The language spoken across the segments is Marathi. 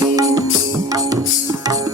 Thank you.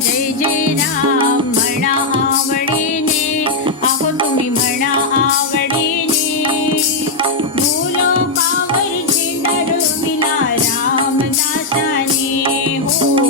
जय जय राम म्हणा आवडीने. अहो तुम्ही म्हणा आवडीने. बोलो पावर झेंडा रोविला रामदासाने. हो,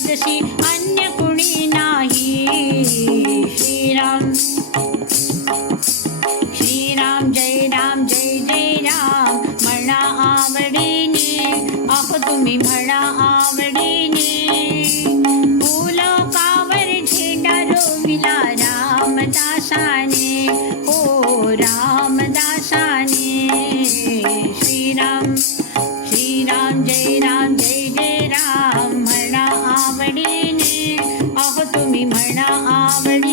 जशी अन्य कुणी नाही. श्रीराम. श्रीराम जय राम जय जय राम. म्हणा आवडीने आप तुम्ही म्हणा आवडीने. फुलं कावर झेंडा रोविला रामदासाने. हो रामदासाने. श्रीराम श्रीराम जय राम जय जय மணா ஆவல்